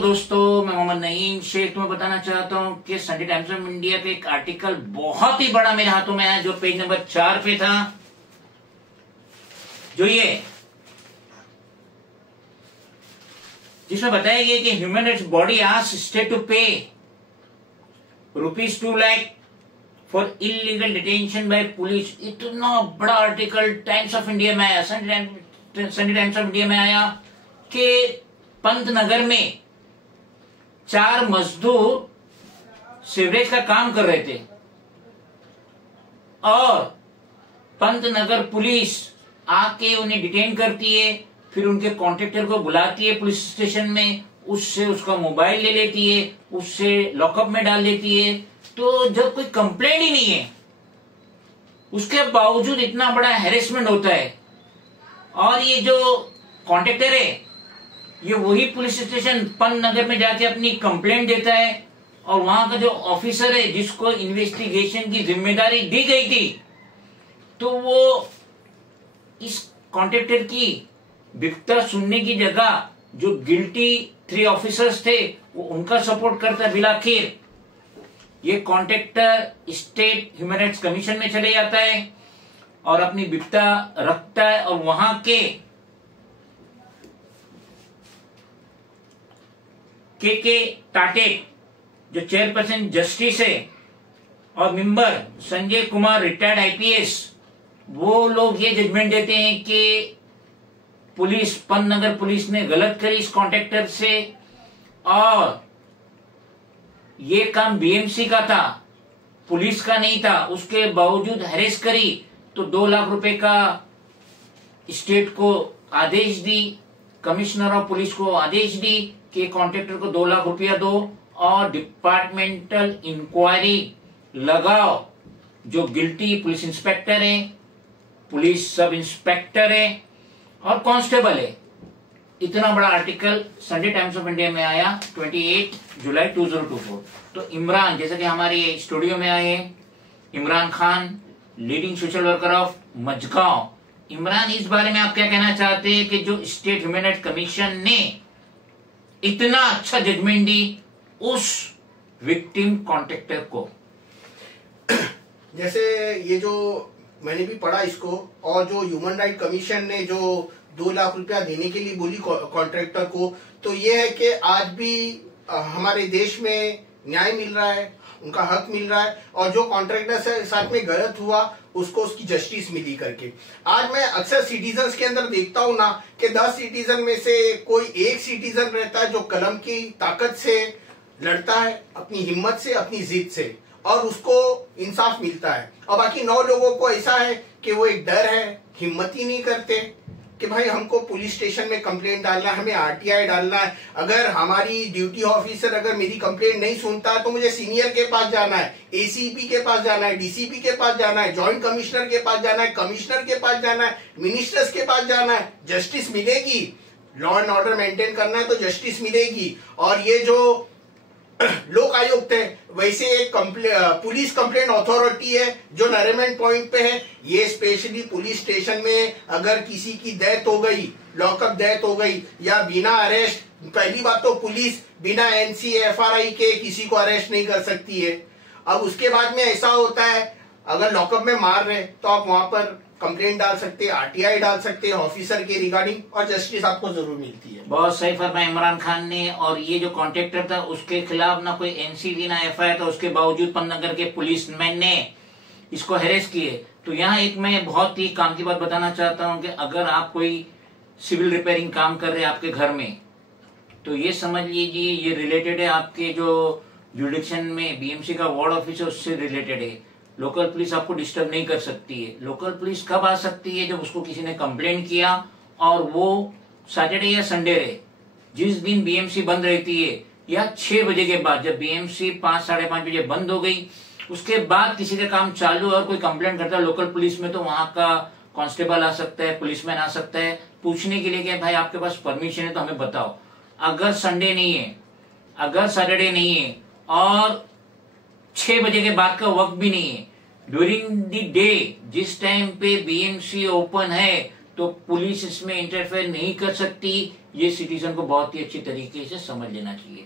दोस्तों, मैं मोहम्मद नईम शेख तुम्हें बताना चाहता हूं कि संडे टाइम्स ऑफ इंडिया का एक आर्टिकल बहुत ही बड़ा मेरे हाथों में है, जो पेज नंबर 4 पे था। जो ये जिसमें बताया गया कि human rights body asked state to pay ₹2 lakh for illegal detention by police. इतना बड़ा आर्टिकल टाइम्स ऑफ इंडिया में आया, संडे टाइम्स ऑफ इंडिया में आया कि पंतनगर में 4 मजदूर सीवरेज का काम कर रहे थे और पंतनगर पुलिस आके उन्हें डिटेन करती है, फिर उनके कॉन्ट्रैक्टर को बुलाती है पुलिस स्टेशन में, उससे उसका मोबाइल ले लेती है, उससे लॉकअप में डाल देती है। तो जब कोई कंप्लेंट ही नहीं है, उसके बावजूद इतना बड़ा हैरेसमेंट होता है। और ये जो कॉन्ट्रैक्टर है, ये वही पुलिस स्टेशन पंतनगर में जाके अपनी कंप्लेंट देता है, और वहां का जो ऑफिसर है जिसको इन्वेस्टिगेशन की जिम्मेदारी दी गई थी, तो वो इस कॉन्ट्रैक्टर की विफलता सुनने की जगह जो गिल्टी 3 ऑफिसर्स थे वो उनका सपोर्ट करता है। बिलाखिर ये contractor state human rights commission में चले जाता है और अपनी विफलता रखता है, और वहां के टाटे जो चेयरपर्सन जस्टिस है और member Sanjay Kumar retired IPS, वो लोग ये जजमेंट देते हैं कि पंतनगर पुलिस ने गलत करी इस कॉन्ट्रैक्टर से, और ये काम बीएमसी का था, पुलिस का नहीं था। उसके बावजूद हैरेस करी तो 2 लाख रुपए का स्टेट को आदेश दी, कमिश्नर ऑफ पुलिस को आदेश दी कि कॉन्ट्रैक्टर को 2 लाख रुपया दो और डिपार्टमेंटल इंक्वायरी लगाओ। जो गिल्टी पुलिस इंस्पेक्टर है, पुलिस सब इंस्पेक्टर है और कांस्टेबल है। इतना बड़ा article Sunday times of India में आया 28 जुलाई 2024। तो इमरान, जैसे कि हमारे स्टूडियो में आए Imran Khan, leading social worker of Mazgaon. Imran, इस बारे में आप क्या कहना चाहते हैं कि जो स्टेट ह्यूमन राइट्स कमीशन ने इतना अच्छा जजमेंट दी उस विक्टिम कॉन्ट्रैक्टर को? जैसे ये जो मैंने भी पढ़ा इसको, और जो ह्यूमन राइट कमीशन ने जो 2 लाख रुपया देने के लिए बोली कॉन्ट्रैक्टर को, तो ये है कि आज भी हमारे देश में न्याय मिल रहा है, उनका हक मिल रहा है, और जो कॉन्ट्रैक्टर से साथ में गलत हुआ उसको उसकी जस्टिस मिली करके। आज मैं अक्सर सिटीजन्स के अंदर देखता हूं ना कि 10 सिटीजन में से कोई एक सिटीजन रहता है जो कलम की ताकत से लड़ता है, अपनी हिम्मत से, अपनी जिद से, और उसको इंसाफ मिलता है। और बाकी 9 लोगों को ऐसा है कि वो एक डर है, हिम्मत ही नहीं करते कि भाई हमको पुलिस स्टेशन में कंप्लेंट डालना है, हमें आरटीआई डालना है। अगर हमारी ड्यूटी ऑफिसर अगर मेरी कंप्लेंट नहीं सुनता है तो मुझे सीनियर के पास जाना है, एसीपी के पास जाना है, डीसीपी के पास जाना है, जॉइंट कमिश्नर के पास जाना है, कमिश्नर के पास जाना है, मिनिस्टर्स के पास जाना है। जस्टिस मिलेगी। लॉ एंड ऑर्डर मेंटेन करना है तो जस्टिस मिलेगी। और ये जो लोक आयुक्त है, वैसे एक पुलिस कंप्लेंट अथॉरिटी है जो नरेमन पॉइंट पे है। ये स्पेशली पुलिस स्टेशन में अगर किसी की डेथ हो गई, लॉकअप डेथ हो गई, या बिना अरेस्ट, पहली बात तो पुलिस बिना एनसी एफआरआई के किसी को अरेस्ट नहीं कर सकती है। अब उसके बाद में ऐसा होता है, अगर लॉकअप में मार रहे तो आप वहां पर कंप्लेंट डाल सकते हैं, आरटीआई डाल सकते हैं ऑफिसर के रिगार्डिंग, और जस्टिस आपको जरूर मिलती है। बहुत सही फरमाया इमरान खान ने। और ये जो कॉन्ट्रैक्टर था उसके खिलाफ ना कोई एनसी ना एफआईआर था, उसके बावजूद पंतनगर के पुलिसमैन ने इसको हैरेस किए। तो यहाँ एक मैं बहुत ही काम की बात बताना चाहता हूँ कि अगर आप कोई सिविल रिपेयरिंग काम कर रहे हैं आपके घर में, तो ये समझ लीजिए ये रिलेटेड है आपके जो जुडिक्शन में बीएमसी का वार्ड ऑफिस है उससे रिलेटेड है। लोकल पुलिस आपको डिस्टर्ब नहीं कर सकती है। लोकल पुलिस कब आ सकती है? जब उसको किसी ने कंप्लेंट किया और वो सैटरडे या संडे रहे, जिस दिन बीएमसी बंद रहती है, या 6 बजे के बाद, जब बीएमसी 5 साढ़े 5 बजे बंद हो गई, उसके बाद किसी का काम चालू और कोई कंप्लेंट करता है लोकल पुलिस में, तो वहां का कांस्टेबल आ सकता है, पुलिसमैन आ सकता है पूछने के लिए कि भाई आपके पास परमिशन है तो हमें बताओ। अगर संडे नहीं है, अगर सैटरडे नहीं है और 6 बजे के बाद का वक्त भी नहीं है, ड्यूरिंग द डे जिस टाइम पे बीएमसी ओपन है, तो पुलिस इसमें इंटरफेयर नहीं कर सकती। ये सिटीजन को बहुत ही अच्छी तरीके से समझ लेना चाहिए।